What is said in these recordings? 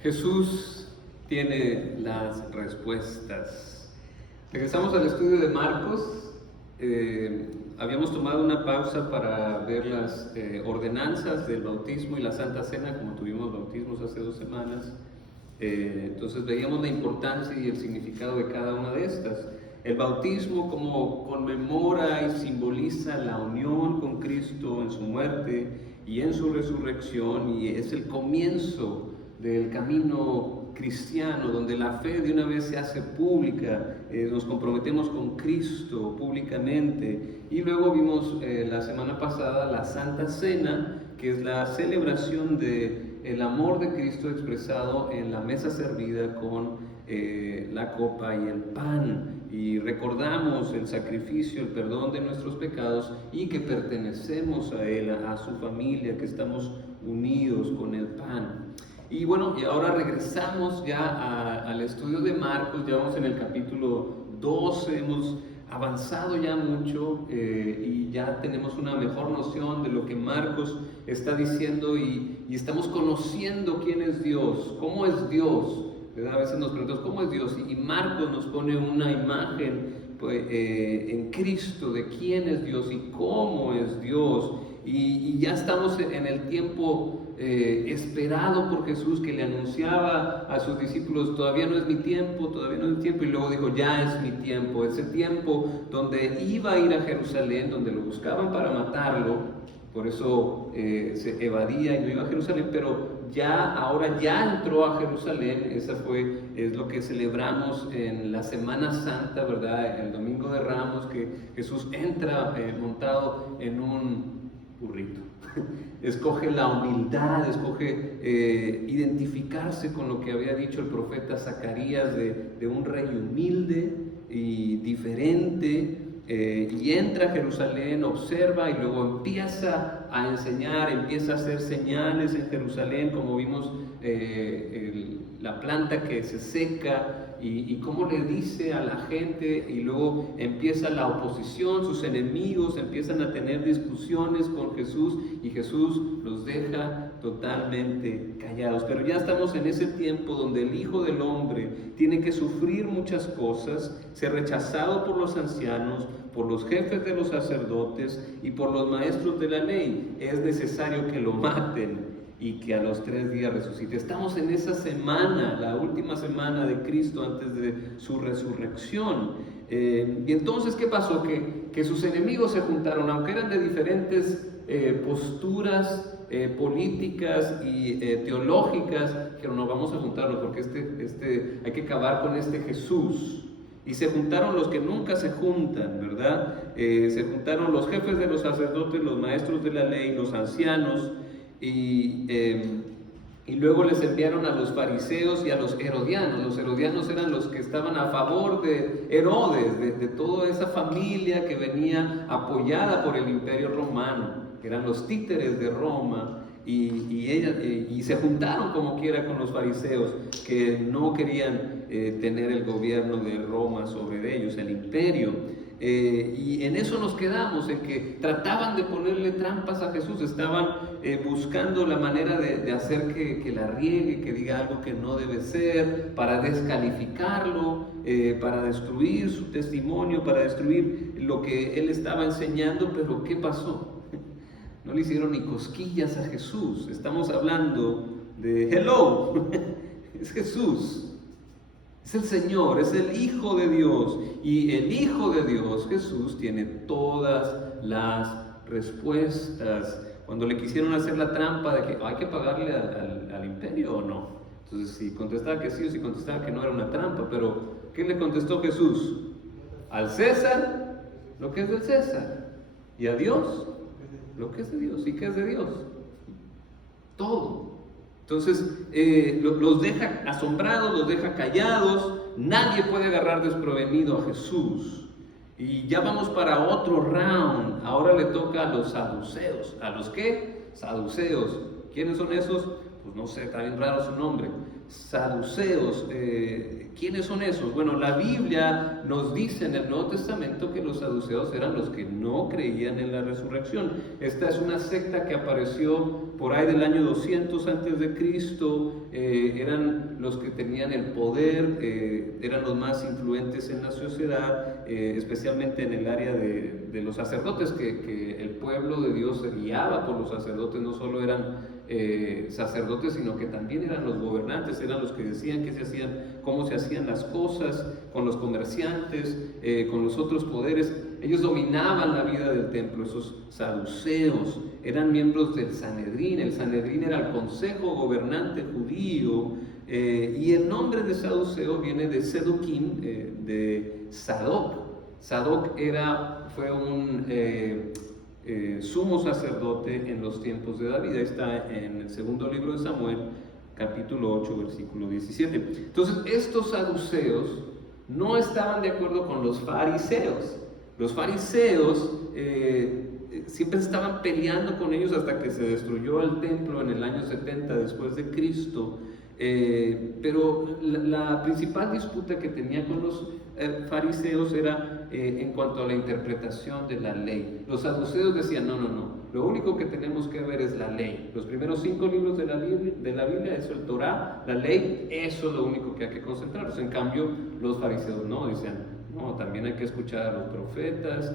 Jesús tiene las respuestas. Regresamos al estudio de Marcos. Habíamos tomado una pausa para ver las ordenanzas del bautismo y la Santa Cena, como tuvimos bautismos hace 2 semanas. Entonces veíamos la importancia y el significado de cada una de estas. El bautismo como conmemora y simboliza la unión con Cristo en su muerte y en su resurrección, y es el comienzo del camino cristiano, donde la fe de una vez se hace pública, nos comprometemos con Cristo públicamente. Y luego vimos la semana pasada la Santa Cena, que es la celebración del amor de Cristo expresado en la mesa servida con la copa y el pan, y recordamos el sacrificio, el perdón de nuestros pecados, y que pertenecemos a Él, a su familia, que estamos unidos con el pan. Y bueno, y ahora regresamos ya al estudio de Marcos. Ya vamos en el capítulo 12, hemos avanzado ya mucho y ya tenemos una mejor noción de lo que Marcos está diciendo, y estamos conociendo quién es Dios, cómo es Dios, ¿verdad? A veces nos preguntamos cómo es Dios, y Marcos nos pone una imagen pues, en Cristo de quién es Dios y cómo es Dios. Y ya estamos en el tiempo esperado por Jesús, que le anunciaba a sus discípulos: todavía no es mi tiempo, todavía no es mi tiempo, y luego dijo: ya es mi tiempo. Ese tiempo donde iba a ir a Jerusalén, donde lo buscaban para matarlo, por eso se evadía y no iba a Jerusalén, pero ahora ya entró a Jerusalén. Es lo que celebramos en la Semana Santa, ¿verdad? El Domingo de Ramos, que Jesús entra montado en un burrito. Escoge la humildad, escoge identificarse con lo que había dicho el profeta Zacarías de un rey humilde y diferente. Y entra a Jerusalén, observa, y luego empieza a enseñar, empieza a hacer señales en Jerusalén, como vimos la planta que se seca, y cómo le dice a la gente, y luego empieza la oposición, sus enemigos empiezan a tener discusiones con Jesús, y Jesús los deja totalmente callados. Pero ya estamos en ese tiempo donde el Hijo del Hombre tiene que sufrir muchas cosas, ser rechazado por los ancianos, por los jefes de los sacerdotes y por los maestros de la ley. Es necesario que lo maten y que a los 3 días resucite. Estamos en esa semana, la última semana de Cristo antes de su resurrección. Y entonces, ¿qué pasó? Que sus enemigos se juntaron, aunque eran de diferentes posturas políticas y teológicas, que no vamos a juntarnos porque hay que acabar con este Jesús. Y se juntaron los que nunca se juntan, ¿verdad? Se juntaron los jefes de los sacerdotes, los maestros de la ley, los ancianos, y luego les enviaron a los fariseos y a los herodianos. Los herodianos eran los que estaban a favor de Herodes, de toda esa familia que venía apoyada por el imperio romano, que eran los títeres de Roma. Y se juntaron como quiera con los fariseos, que no querían tener el gobierno de Roma sobre ellos, el imperio. Y en eso nos quedamos, en que trataban de ponerle trampas a Jesús, estaban buscando la manera de hacer que la riegue, que diga algo que no debe ser, para descalificarlo, para destruir su testimonio, para destruir lo que él estaba enseñando. Pero ¿qué pasó? No le hicieron ni cosquillas a Jesús. Estamos hablando de hello, es Jesús. Es el Señor, es el Hijo de Dios, y el Hijo de Dios, Jesús, tiene todas las respuestas. Cuando le quisieron hacer la trampa de que hay que pagarle al imperio o no, entonces si contestaba que sí o si contestaba que no, era una trampa. Pero ¿qué le contestó Jesús? Al César lo que es del César, y a Dios lo que es de Dios. ¿Y qué es de Dios? Todo. Entonces los deja asombrados, los deja callados. Nadie puede agarrar desprevenido a Jesús. Y ya vamos para otro round. Ahora le toca a los saduceos. ¿A los qué? Saduceos. ¿Quiénes son esos? Pues no sé, está bien raro su nombre. saduceos. ¿Quiénes son esos? Bueno, la Biblia nos dice en el Nuevo Testamento que los saduceos eran los que no creían en la resurrección. Esta es una secta que apareció por ahí del año 200 antes de Cristo. Eran los que tenían el poder, eran los más influentes en la sociedad, especialmente en el área de los sacerdotes, que el pueblo de Dios se guiaba por los sacerdotes. No solo eran sacerdotes, sino que también eran los gobernantes, eran los que decían qué se hacían, cómo se hacían las cosas, con los comerciantes, con los otros poderes. Ellos dominaban la vida del templo. Esos saduceos eran miembros del Sanedrín. El Sanedrín era el consejo gobernante judío, y el nombre de saduceo viene de Seduquín, de Sadoc. Sadoc fue un sumo sacerdote en los tiempos de David. Ahí está en el segundo libro de Samuel, capítulo 8, versículo 17. Entonces, estos saduceos no estaban de acuerdo con los fariseos. Los fariseos siempre estaban peleando con ellos hasta que se destruyó el templo en el año 70 después de Cristo. Pero la principal disputa que tenía con los fariseos era en cuanto a la interpretación de la ley. Los saduceos decían, no, lo único que tenemos que ver es la ley. Los primeros 5 libros de la Biblia, eso, el Torá, la ley, eso es lo único que hay que concentrarnos. En cambio, los fariseos no, decían, no, también hay que escuchar a los profetas,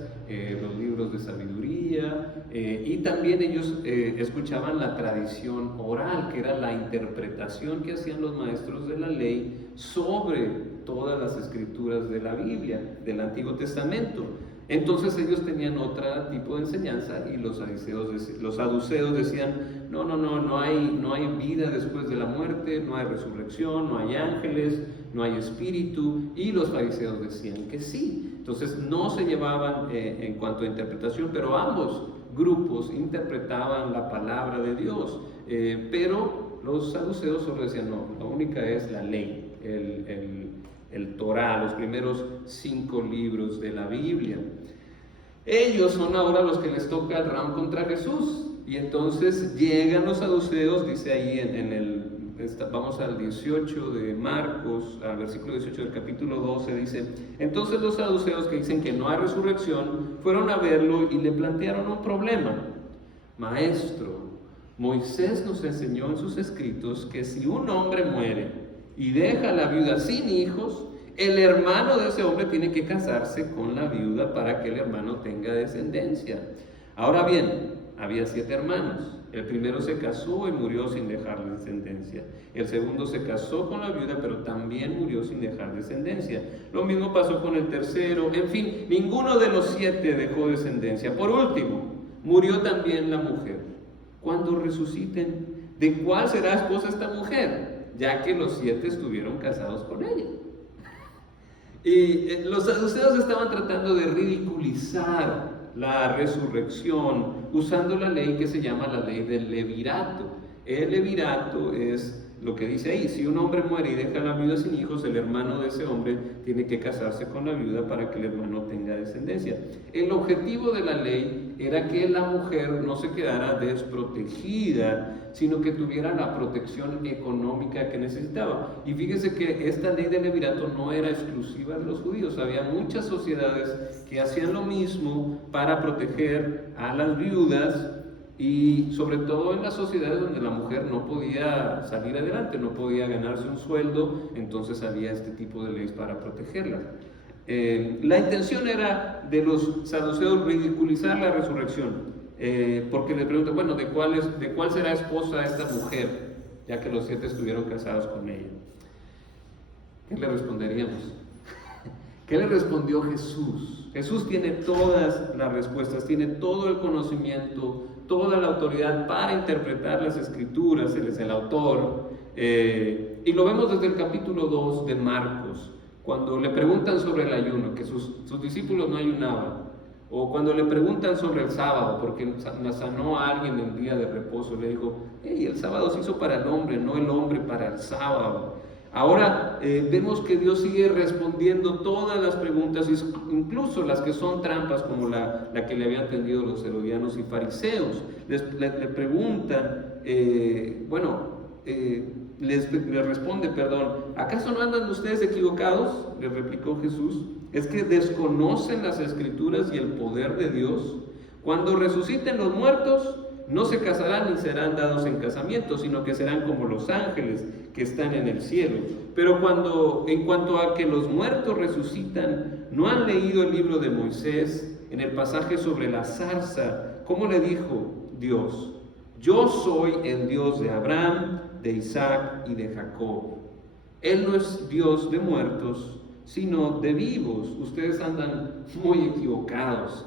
los libros de sabiduría, y también ellos escuchaban la tradición oral, que era la interpretación que hacían los maestros de la ley sobre todas las escrituras de la Biblia, del Antiguo Testamento. Entonces ellos tenían otro tipo de enseñanza, y los saduceos decían, no hay vida después de la muerte, no hay resurrección, no hay ángeles, no hay espíritu, y los fariseos decían que sí. Entonces no se llevaban en cuanto a interpretación, pero ambos grupos interpretaban la palabra de Dios, pero los saduceos solo decían, no, la única es la ley, el Torá, los primeros 5 libros de la Biblia. Ellos son ahora los que les toca el round contra Jesús, y entonces llegan los saduceos, dice ahí vamos al 18 de Marcos, al versículo 18 del capítulo 12, dice, entonces los saduceos, que dicen que no hay resurrección, fueron a verlo y le plantearon un problema. Maestro, Moisés nos enseñó en sus escritos que si un hombre muere y deja a la viuda sin hijos, el hermano de ese hombre tiene que casarse con la viuda para que el hermano tenga descendencia. Ahora bien, había 7 hermanos. El primero se casó y murió sin dejar descendencia. El segundo se casó con la viuda, pero también murió sin dejar descendencia. Lo mismo pasó con el tercero. En fin, ninguno de los 7 dejó descendencia. Por último, murió también la mujer. Cuando resuciten, ¿de cuál será esposa esta mujer? Ya que los 7 estuvieron casados con ella. Y los saduceos estaban tratando de ridiculizar la resurrección usando la ley que se llama la ley del levirato. El levirato es lo que dice ahí: si un hombre muere y deja a la viuda sin hijos, el hermano de ese hombre tiene que casarse con la viuda para que el hermano tenga descendencia. El objetivo de la ley era que la mujer no se quedara desprotegida, sino que tuviera la protección económica que necesitaba. Y fíjese que esta ley del levirato no era exclusiva de los judíos. Había muchas sociedades que hacían lo mismo para proteger a las viudas, y sobre todo en las sociedades donde la mujer no podía salir adelante, no podía ganarse un sueldo, entonces había este tipo de leyes para protegerla. La intención era de los saduceos ridiculizar la resurrección, porque le preguntan, bueno, ¿de cuál será esposa esta mujer? Ya que los 7 estuvieron casados con ella. ¿Qué le responderíamos? ¿Qué le respondió Jesús? Jesús tiene todas las respuestas, tiene todo el conocimiento, toda la autoridad para interpretar las escrituras. Él es el autor, y lo vemos desde el capítulo 2 de Marcos, cuando le preguntan sobre el ayuno, que sus discípulos no ayunaban, o cuando le preguntan sobre el sábado, porque sanó a alguien el día de reposo, le dijo, hey, el sábado se hizo para el hombre, no el hombre para el sábado. Ahora vemos que Dios sigue respondiendo todas las preguntas, incluso las que son trampas, como la que le habían tendido los herodianos y fariseos. Le preguntan, bueno, les responde, ¿acaso no andan ustedes equivocados? Les replicó Jesús. ¿Es que desconocen las Escrituras y el poder de Dios? Cuando resuciten los muertos, no se casarán ni serán dados en casamiento, sino que serán como los ángeles que están en el cielo. Pero en cuanto a que los muertos resucitan, ¿no han leído el libro de Moisés en el pasaje sobre la zarza? ¿Cómo le dijo Dios? Yo soy el Dios de Abraham, de Isaac y de Jacob. Él no es Dios de muertos, sino de vivos. Ustedes andan muy equivocados.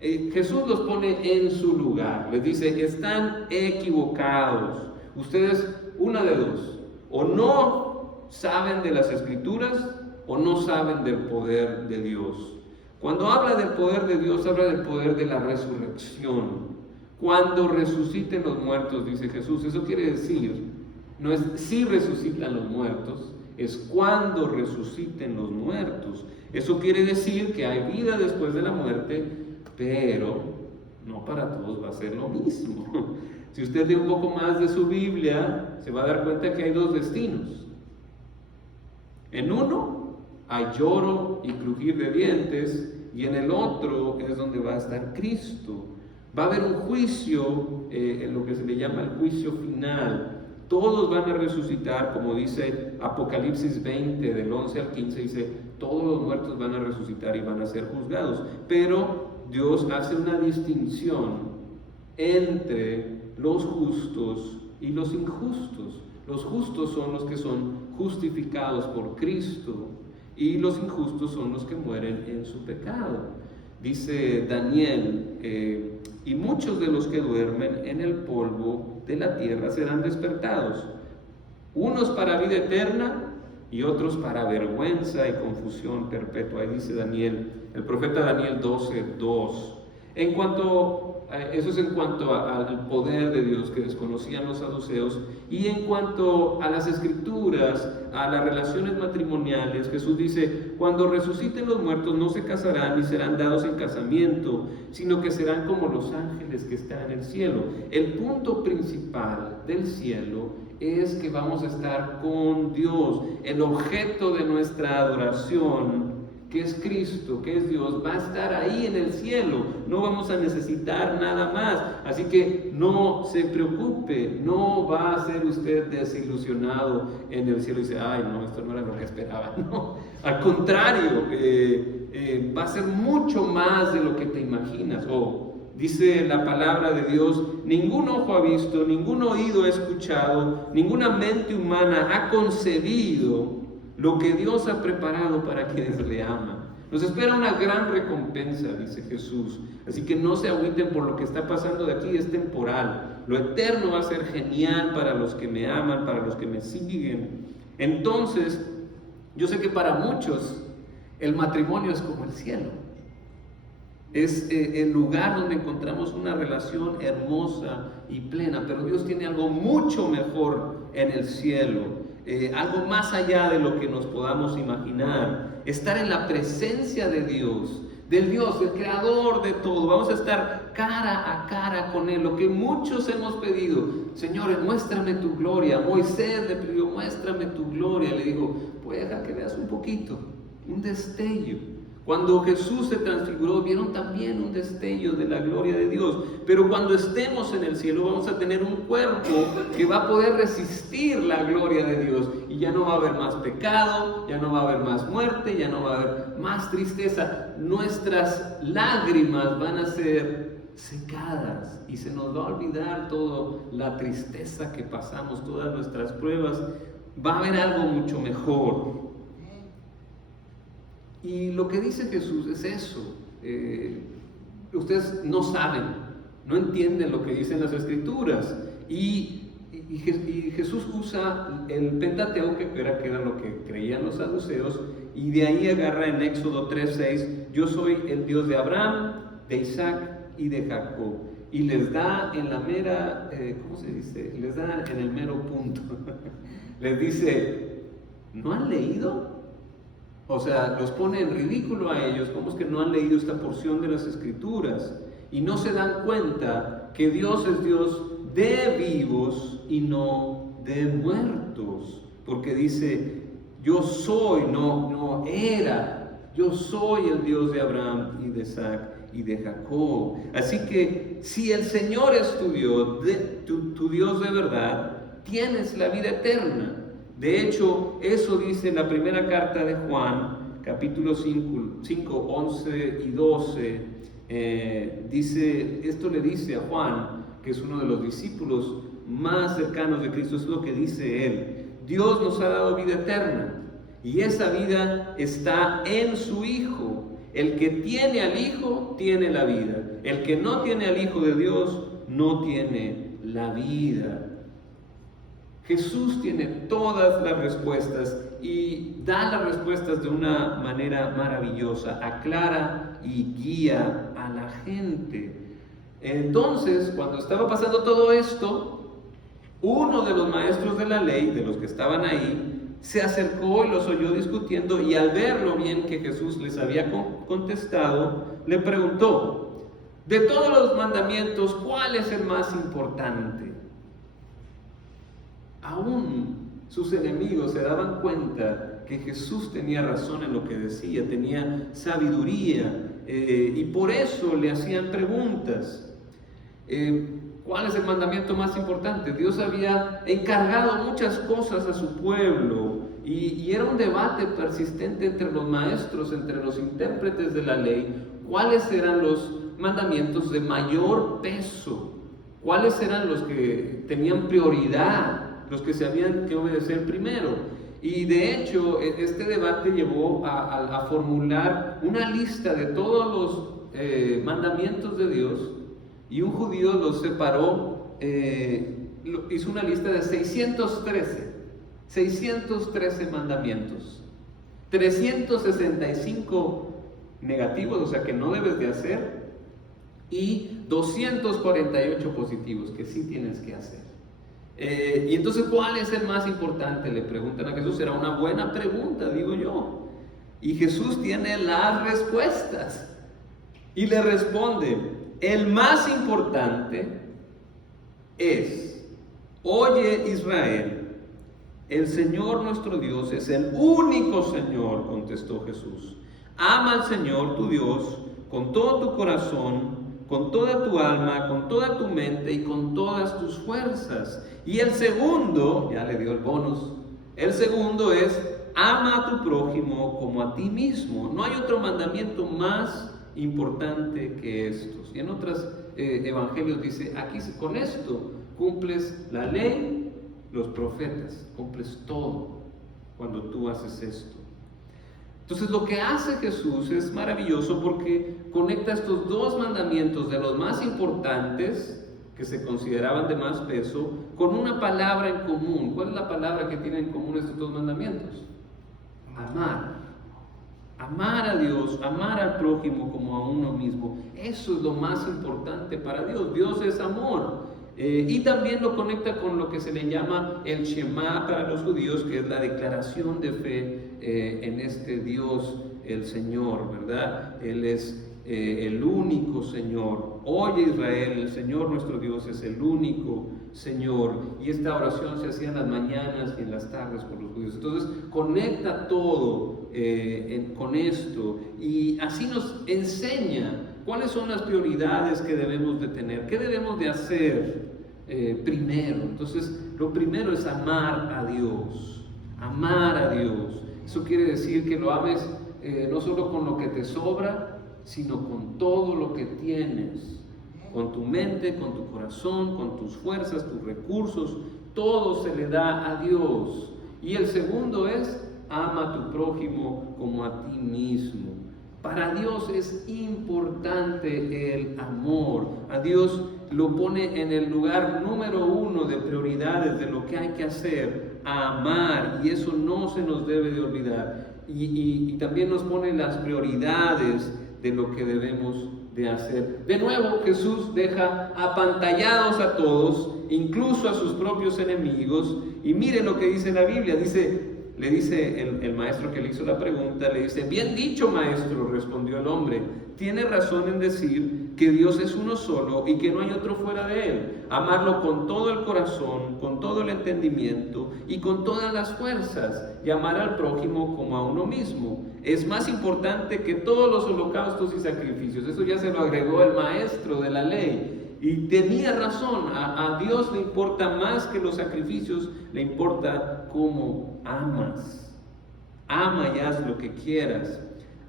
Jesús los pone en su lugar. Les dice, están equivocados. Ustedes, una de dos, o no saben de las Escrituras o no saben del poder de Dios. Cuando habla del poder de Dios, habla del poder de la resurrección. Cuando resuciten los muertos, dice Jesús, eso quiere decir, no es si resucitan los muertos, es cuando resuciten los muertos. Eso quiere decir que hay vida después de la muerte, pero no para todos va a ser lo mismo. Si usted lee un poco más de su Biblia, se va a dar cuenta que hay dos destinos. En uno hay lloro y crujir de dientes, y en el otro es donde va a estar Cristo. Va a haber un juicio, en lo que se le llama el juicio final. Todos van a resucitar, como dice Apocalipsis 20, del 11 al 15, dice, todos los muertos van a resucitar y van a ser juzgados. Pero Dios hace una distinción entre los justos y los injustos. Los justos son los que son justificados por Cristo y los injustos son los que mueren en su pecado. Dice Daniel, y muchos de los que duermen en el polvo de la tierra serán despertados, unos para vida eterna y otros para vergüenza y confusión perpetua. Ahí dice Daniel, el profeta Daniel 12:2. Eso es en cuanto al poder de Dios que desconocían los saduceos, y en cuanto a las Escrituras, a las relaciones matrimoniales, Jesús dice, cuando resuciten los muertos no se casarán ni serán dados en casamiento, sino que serán como los ángeles que están en el cielo. El punto principal del cielo es que vamos a estar con Dios. El objeto de nuestra adoración, que es Cristo, que es Dios, va a estar ahí en el cielo. No vamos a necesitar nada más. Así que no se preocupe, no va a ser usted desilusionado en el cielo y dice, ay no, esto no era lo que esperaba. No, al contrario, va a ser mucho más de lo que te imaginas. Dice la palabra de Dios, ningún ojo ha visto, ningún oído ha escuchado, ninguna mente humana ha concebido lo que Dios ha preparado para quienes le aman. Nos espera una gran recompensa, dice Jesús. Así que no se agüiten por lo que está pasando de aquí, es temporal. Lo eterno va a ser genial para los que me aman, para los que me siguen. Entonces, yo sé que para muchos el matrimonio es como el cielo. Es el lugar donde encontramos una relación hermosa y plena, pero Dios tiene algo mucho mejor en el cielo. Algo más allá de lo que nos podamos imaginar, estar en la presencia de Dios, del Dios, el creador de todo. Vamos a estar cara a cara con Él, lo que muchos hemos pedido. Señor, muéstrame tu gloria. Moisés le pidió, muéstrame tu gloria. Le dijo, pues deja que veas un poquito, un destello. Cuando Jesús se transfiguró, vieron también un destello de la gloria de Dios. Pero cuando estemos en el cielo, vamos a tener un cuerpo que va a poder resistir la gloria de Dios. Y ya no va a haber más pecado, ya no va a haber más muerte, ya no va a haber más tristeza. Nuestras lágrimas van a ser secadas y se nos va a olvidar toda la tristeza que pasamos, todas nuestras pruebas. Va a haber algo mucho mejor. Y lo que dice Jesús es eso. Ustedes no saben, no entienden lo que dicen las Escrituras. Y Jesús usa el Pentateuco, que era lo que creían los saduceos, y de ahí agarra en Éxodo 3:6, yo soy el Dios de Abraham, de Isaac y de Jacob. Y les da en la mera, ¿cómo se dice? Les da en el mero punto. Les dice, ¿no han leído? O sea, los pone en ridículo a ellos. ¿Cómo es que no han leído esta porción de las Escrituras? Y no se dan cuenta que Dios es Dios de vivos y no de muertos, porque dice, yo soy, no era, yo soy el Dios de Abraham y de Isaac y de Jacob. Así que si el Señor es tu Dios, tu Dios de verdad, tienes la vida eterna. De hecho, eso dice la primera carta de Juan, capítulo 5, 11 y 12. Esto le dice a Juan, que es uno de los discípulos más cercanos de Cristo, es lo que dice él. Dios nos ha dado vida eterna y esa vida está en su Hijo. El que tiene al Hijo tiene la vida. El que no tiene al Hijo de Dios no tiene la vida. Jesús tiene todas las respuestas y da las respuestas de una manera maravillosa, aclara y guía a la gente. Entonces, cuando estaba pasando todo esto, uno de los maestros de la ley, de los que estaban ahí, se acercó y los oyó discutiendo, y al ver lo bien que Jesús les había contestado, le preguntó, de todos los mandamientos, ¿cuál es el más importante? Aún sus enemigos se daban cuenta que Jesús tenía razón en lo que decía, tenía sabiduría, y por eso le hacían preguntas. ¿Cuál es el mandamiento más importante? Dios había encargado muchas cosas a su pueblo, y era un debate persistente entre los maestros, entre los intérpretes de la ley. ¿Cuáles eran los mandamientos de mayor peso? ¿Cuáles eran los que tenían prioridad? Los que se habían que obedecer primero. Y de hecho, este debate llevó a formular una lista de todos los mandamientos de Dios, y un judío los separó, hizo una lista de 613 mandamientos, 365 negativos, o sea que no debes de hacer, y 248 positivos que sí tienes que hacer. Y entonces, ¿cuál es el más importante? Le preguntan a Jesús. Era una buena pregunta, digo yo. Y Jesús tiene las respuestas. Y le responde, el más importante es, oye Israel, el Señor nuestro Dios es el único Señor, contestó Jesús. Ama al Señor tu Dios con todo tu corazón, con toda tu alma, con toda tu mente y con todas tus fuerzas. Y el segundo, ya le dio el bonus, el segundo es, ama a tu prójimo como a ti mismo. No hay otro mandamiento más importante que estos. Y en otros evangelios dice, aquí con esto cumples la ley, los profetas, cumples todo cuando tú haces esto. Entonces lo que hace Jesús es maravilloso porque conecta estos dos mandamientos de los más importantes, que se consideraban de más peso, con una palabra en común. ¿Cuál es la palabra que tienen en común estos dos mandamientos? Amar. Amar a Dios, amar al prójimo como a uno mismo. Eso es lo más importante para Dios. Dios es amor. Y también lo conecta con lo que se le llama el Shema para los judíos, que es la declaración de fe en este Dios, el Señor, ¿verdad? Él es el único Señor. Oye Israel, el Señor nuestro Dios es el único Señor. Y esta oración se hacía en las mañanas y en las tardes por los judíos. Entonces conecta todo con esto, y así nos enseña cuáles son las prioridades que debemos de tener, qué debemos de hacer primero. Entonces lo primero es amar a Dios. Amar a Dios, eso quiere decir que lo ames no solo con lo que te sobra, sino con todo lo que tienes, con tu mente, con tu corazón, con tus fuerzas, tus recursos. Todo se le da a Dios. Y el segundo es, ama a tu prójimo como a ti mismo. Para Dios es importante el amor. A Dios lo pone en el lugar número 1 de prioridades de lo que hay que hacer, a amar, y eso no se nos debe de olvidar. Y también nos pone las prioridades de lo que debemos de hacer. De nuevo, Jesús deja apantallados a todos, incluso a sus propios enemigos, y miren lo que dice la Biblia. Le dice el maestro que le hizo la pregunta, le dice, bien dicho maestro, respondió el hombre, tiene razón en decir que Dios es uno solo y que no hay otro fuera de Él. Amarlo con todo el corazón, con todo el entendimiento y con todas las fuerzas, y amar al prójimo como a uno mismo. Es más importante que todos los holocaustos y sacrificios. Eso ya se lo agregó el maestro de la ley. Y tenía razón, a Dios le importa más que los sacrificios, le importa cómo amas. Ama y haz lo que quieras.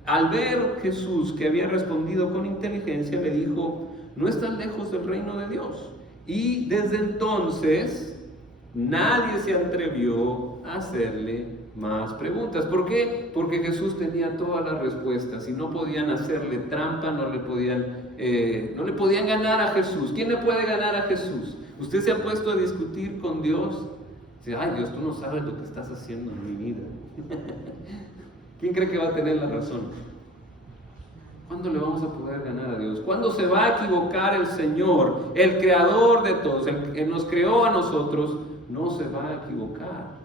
Al ver Jesús que había respondido con inteligencia, le dijo: no están lejos del reino de Dios. Y desde entonces nadie se atrevió a hacerle más preguntas. ¿Por qué? Porque Jesús tenía todas las respuestas y no podían hacerle trampa, no le podían ganar a Jesús. ¿Quién le puede ganar a Jesús? ¿Usted se ha puesto a discutir con Dios? Dice: ay, Dios, tú no sabes lo que estás haciendo en mi vida. ¿Quién cree que va a tener la razón? ¿Cuándo le vamos a poder ganar a Dios? ¿Cuándo se va a equivocar el Señor, el creador de todos, el que nos creó a nosotros? No se va a equivocar.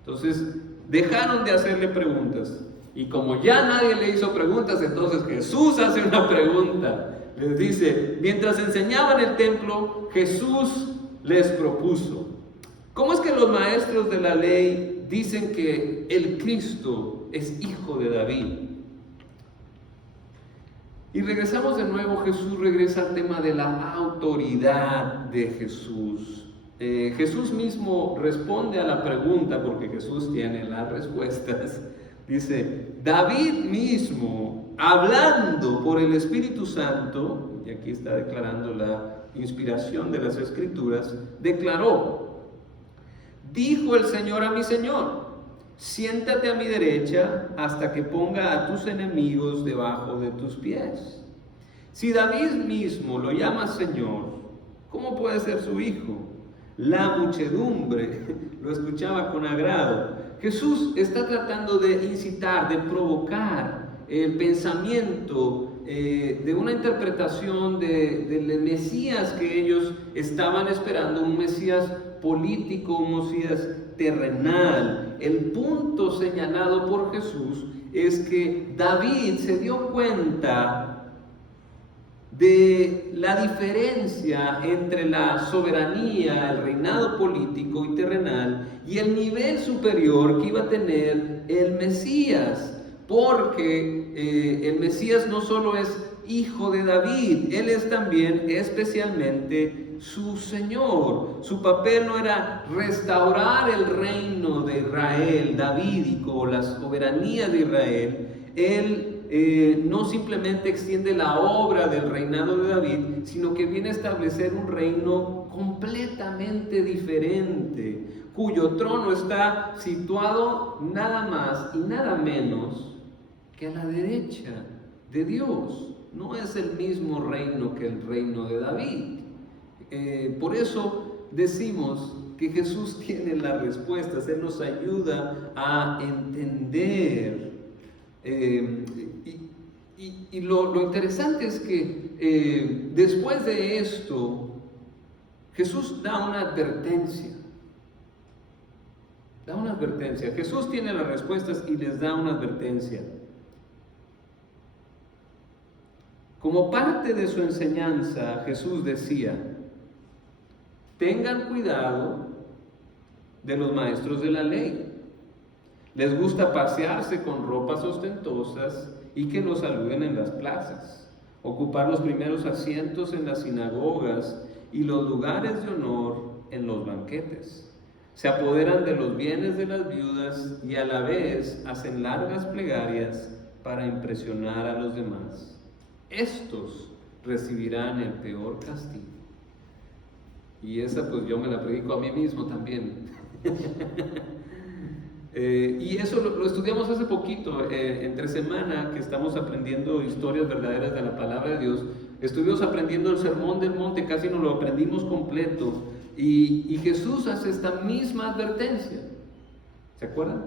Entonces, dejaron de hacerle preguntas. Y como ya nadie le hizo preguntas, entonces Jesús hace una pregunta. Les dice: mientras enseñaban el templo, Jesús les propuso: ¿cómo es que los maestros de la ley dicen que el Cristo es hijo de David? Y regresamos de nuevo. Jesús regresa al tema de la autoridad de Jesús. Jesús mismo responde a la pregunta, porque Jesús tiene las respuestas. Dice: David mismo, hablando por el Espíritu Santo, y aquí está declarando la inspiración de las Escrituras, declaró: dijo el Señor a mi Señor: siéntate a mi derecha hasta que ponga a tus enemigos debajo de tus pies. Si David mismo lo llama Señor, ¿cómo puede ser su hijo? La muchedumbre lo escuchaba con agrado. Jesús está tratando de incitar, de provocar el pensamiento de una interpretación del Mesías que ellos estaban esperando, un Mesías político, un Mesías terrenal. El punto señalado por Jesús es que David se dio cuenta de la diferencia entre la soberanía, el reinado político y terrenal, y el nivel superior que iba a tener el Mesías, porque el Mesías no solo es hijo de David, él es también especialmente su Señor. Su papel no era restaurar el reino de Israel davídico, la soberanía de Israel. Él no simplemente extiende la obra del reinado de David, sino que viene a establecer un reino completamente diferente, cuyo trono está situado nada más y nada menos que a la derecha de Dios. No es el mismo reino que el reino de David. Por eso decimos que Jesús tiene las respuestas. Él nos ayuda a entender. Y lo interesante es que después de esto, Jesús da una advertencia. Da una advertencia. Jesús tiene las respuestas y les da una advertencia. Como parte de su enseñanza, Jesús decía: tengan cuidado de los maestros de la ley. Les gusta pasearse con ropas ostentosas y que los saluden en las plazas, ocupar los primeros asientos en las sinagogas y los lugares de honor en los banquetes. Se apoderan de los bienes de las viudas y a la vez hacen largas plegarias para impresionar a los demás. Estos recibirán el peor castigo. Y esa pues yo me la predico a mí mismo también. Y eso lo estudiamos hace poquito, entre semana, que estamos aprendiendo historias verdaderas de la palabra de Dios. Estuvimos aprendiendo el Sermón del Monte, casi nos lo aprendimos completo. Y Jesús hace esta misma advertencia. ¿Se acuerdan?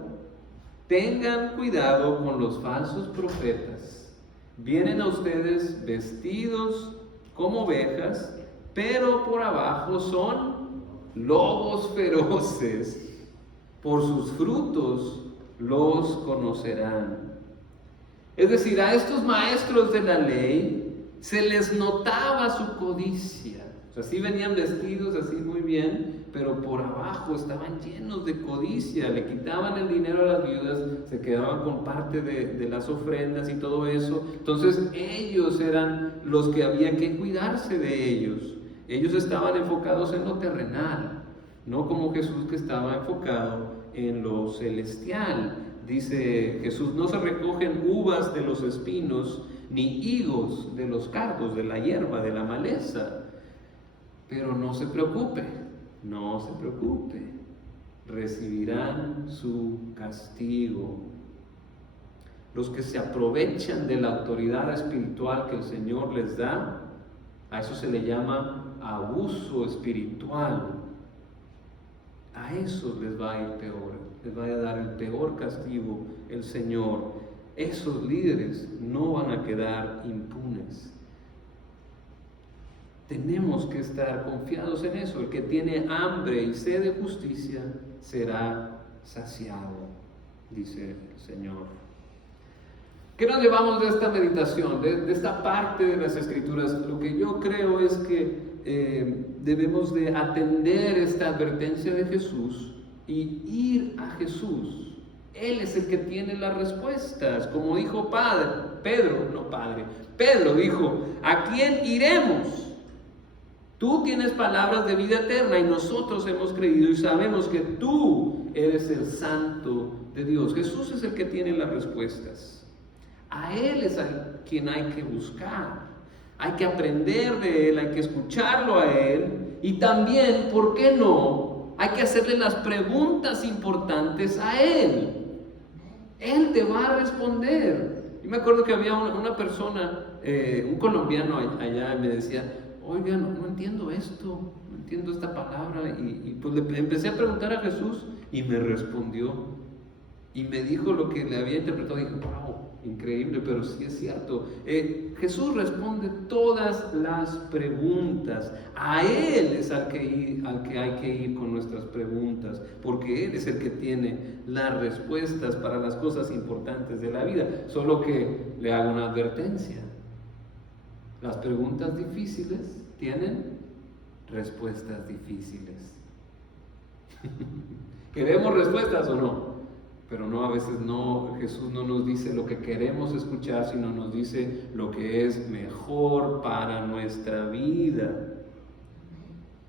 Tengan cuidado con los falsos profetas. Vienen a ustedes vestidos como ovejas, pero por abajo son lobos feroces. Por sus frutos los conocerán. Es decir, a estos maestros de la ley se les notaba su codicia. O sea, sí venían vestidos así muy bien, pero por abajo estaban llenos de codicia. Le quitaban el dinero a las viudas, se quedaban con parte de las ofrendas y todo eso. Entonces ellos eran los que había que cuidarse de ellos. Ellos estaban enfocados en lo terrenal, no como Jesús, que estaba enfocado en lo celestial. Dice Jesús: no se recogen uvas de los espinos, ni higos de los cardos, de la hierba, de la maleza. Pero no se preocupe, no se preocupe, recibirán su castigo. Los que se aprovechan de la autoridad espiritual que el Señor les da, a eso se le llama abuso espiritual. A esos les va a ir peor, les va a dar el peor castigo el Señor. Esos líderes no van a quedar impunes. Tenemos que estar confiados en eso. El que tiene hambre y sed de justicia será saciado, dice el Señor. ¿Qué nos llevamos de esta meditación, de esta parte de las Escrituras? Lo que yo creo es que debemos de atender esta advertencia de Jesús y ir a Jesús. Él es el que tiene las respuestas. Como dijo Pedro dijo: ¿a quién iremos? Tú tienes palabras de vida eterna y nosotros hemos creído y sabemos que tú eres el Santo de Dios. Jesús es el que tiene las respuestas. A Él es a quien hay que buscar. Hay que aprender de Él, hay que escucharlo a Él. Y también, ¿por qué no? Hay que hacerle las preguntas importantes a Él. Él te va a responder. Yo me acuerdo que había una persona, un colombiano allá, me decía: oiga, no entiendo esto, no entiendo esta palabra. Y pues le empecé a preguntar a Jesús y me respondió. Y me dijo lo que le había interpretado. Y dije: wow, increíble, pero sí es cierto. Jesús responde todas las preguntas. A Él es al que hay que ir con nuestras preguntas, porque Él es el que tiene las respuestas para las cosas importantes de la vida. Solo que le hago una advertencia. Las preguntas difíciles tienen respuestas difíciles. ¿Queremos respuestas o no? Pero no, a veces no. Jesús no nos dice lo que queremos escuchar, sino nos dice lo que es mejor para nuestra vida.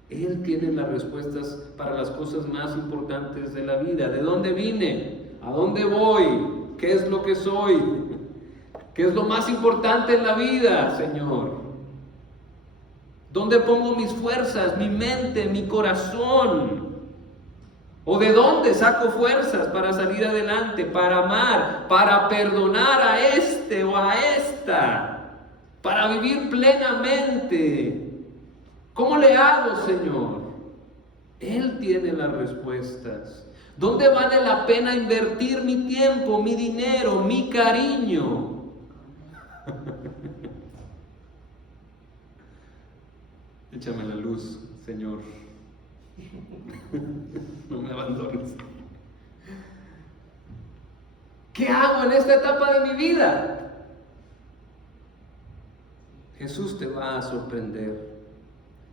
Él tiene las respuestas para las cosas más importantes de la vida. ¿De dónde vine? ¿A dónde voy? ¿Qué es lo que soy? ¿Qué es lo más importante en la vida, Señor? ¿Dónde pongo mis fuerzas, mi mente, mi corazón? ¿O de dónde saco fuerzas para salir adelante, para amar, para perdonar a este o a esta, para vivir plenamente? ¿Cómo le hago, Señor? Él tiene las respuestas. ¿Dónde vale la pena invertir mi tiempo, mi dinero, mi cariño? Échame la luz, Señor. No me abandones. ¿Qué hago en esta etapa de mi vida? Jesús te va a sorprender.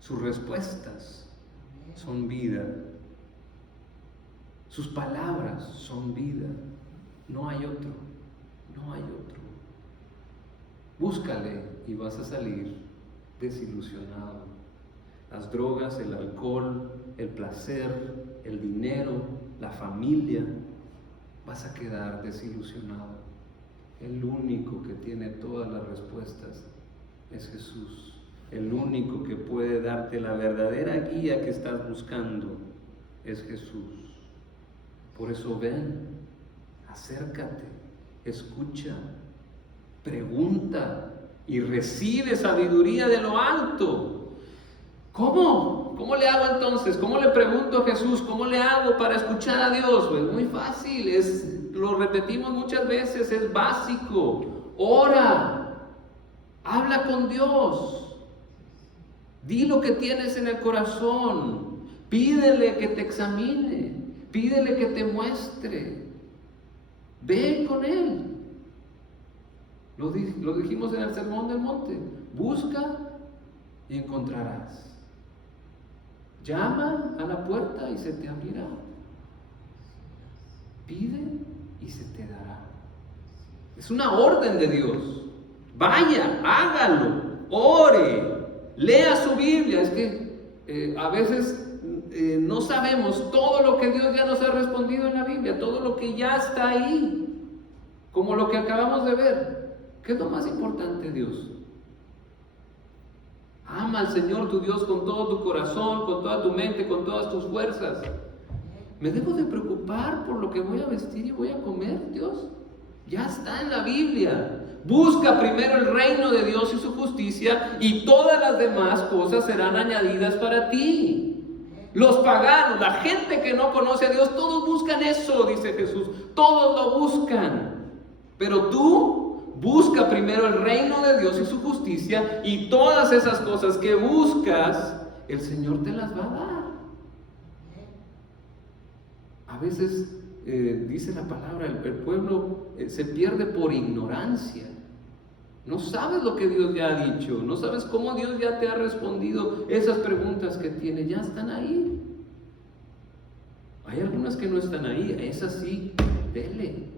Sus respuestas son vida. Sus palabras son vida. No hay otro. No hay otro. Búscale y vas a salir desilusionado. Las drogas, el alcohol, el placer, el dinero, la familia, vas a quedar desilusionado. El único que tiene todas las respuestas es Jesús. El único que puede darte la verdadera guía que estás buscando es Jesús. Por eso ven, acércate, escucha, pregunta y recibe sabiduría de lo alto. ¿Cómo? ¿Cómo le hago entonces? ¿Cómo le pregunto a Jesús? ¿Cómo le hago para escuchar a Dios? Pues muy fácil, lo repetimos muchas veces, es básico. Ora, habla con Dios, di lo que tienes en el corazón, pídele que te examine, pídele que te muestre, ve con Él. Lo dijimos en el Sermón del Monte. busca y encontrarás. Llama a la puerta y se te abrirá. Pide y se te dará. Es una orden de Dios. Vaya, hágalo, ore, lea su Biblia. Es que a veces no sabemos todo lo que Dios ya nos ha respondido en la Biblia, todo lo que ya está ahí, como lo que acabamos de ver. ¿Qué es lo más importante, Dios? Ama al Señor tu Dios con todo tu corazón, con toda tu mente, con todas tus fuerzas. ¿Me debo de preocupar por lo que voy a vestir y voy a comer, Dios? Ya está en la Biblia. Busca primero el reino de Dios y su justicia, y todas las demás cosas serán añadidas para ti. Los paganos, la gente que no conoce a Dios, todos buscan eso, dice Jesús. Todos lo buscan. Pero tú busca primero el reino de Dios y su justicia, y todas esas cosas que buscas, el Señor te las va a dar. A veces dice la palabra, el pueblo se pierde por ignorancia. No sabes lo que Dios ya ha dicho, no sabes cómo Dios ya te ha respondido esas preguntas que tiene, ya están ahí. Hay algunas que no están ahí, esas sí, dele.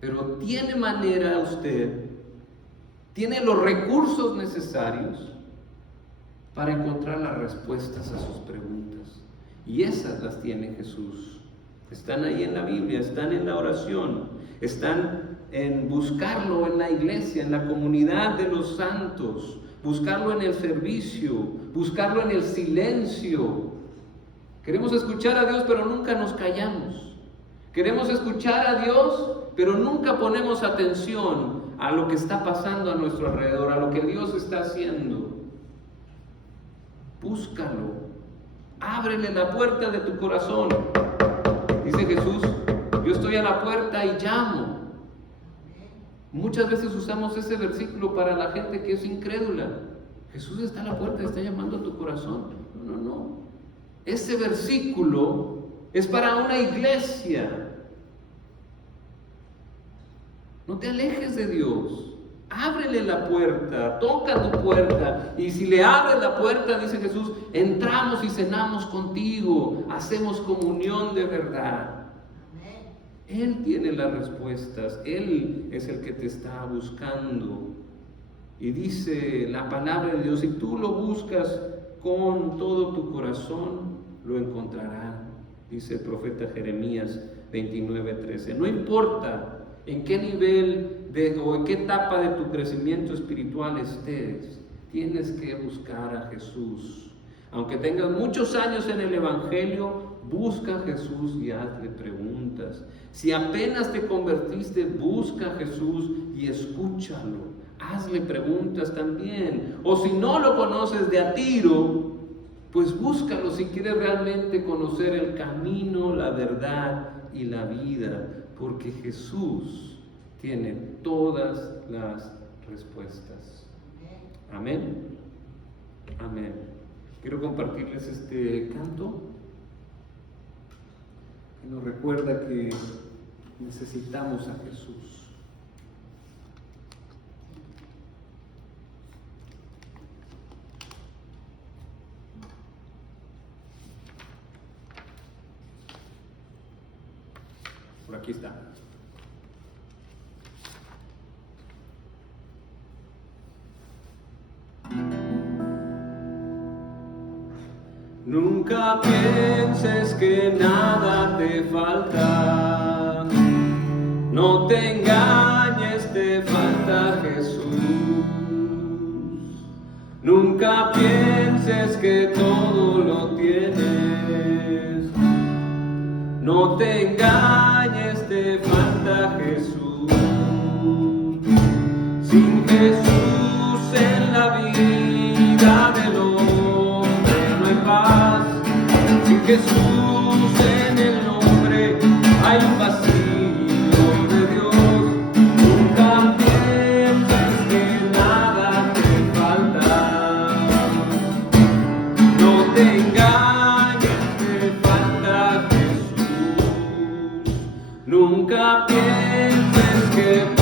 Pero tiene manera usted, tiene los recursos necesarios para encontrar las respuestas a sus preguntas. Y esas las tiene Jesús. Están ahí en la Biblia, están en la oración, están en buscarlo en la iglesia, en la comunidad de los santos, buscarlo en el servicio, buscarlo en el silencio. Queremos escuchar a Dios, pero nunca nos callamos. Queremos escuchar a Dios, pero nunca ponemos atención a lo que está pasando a nuestro alrededor, a lo que Dios está haciendo. Búscalo, ábrele la puerta de tu corazón. Dice Jesús, yo estoy a la puerta y llamo. Muchas veces usamos ese versículo para la gente que es incrédula. Jesús está a la puerta y está llamando a tu corazón. No. Ese versículo es para una iglesia. No te alejes de Dios. Ábrele la puerta, toca tu puerta. Y si le abres la puerta, dice Jesús, entramos y cenamos contigo. Hacemos comunión de verdad. Él tiene las respuestas. Él es el que te está buscando. Y dice la palabra de Dios, si tú lo buscas con todo tu corazón, lo encontrarás. Dice el profeta Jeremías 29:13. No importa en qué nivel o en qué etapa de tu crecimiento espiritual estés, tienes que buscar a Jesús. Aunque tengas muchos años en el Evangelio, busca a Jesús y hazle preguntas. Si apenas te convertiste, busca a Jesús y escúchalo. Hazle preguntas también. O si no lo conoces de a tiro, pues búscalo si quieres realmente conocer el camino, la verdad y la vida. Porque Jesús tiene todas las respuestas. Amén. Amén. Quiero compartirles este canto que nos recuerda que necesitamos a Jesús. Por aquí está. Nunca pienses que nada te falta, no te engañes, te falta Jesús. Nunca pienses que todo lo tienes, no te engañes, te falta Jesús. Sin Jesús en la vida del hombre no hay paz. Sin Jesús en el nombre hay un vacío de Dios. Nunca pienses que nada te falta, no te engañes, te falta Jesús. Nunca pienses que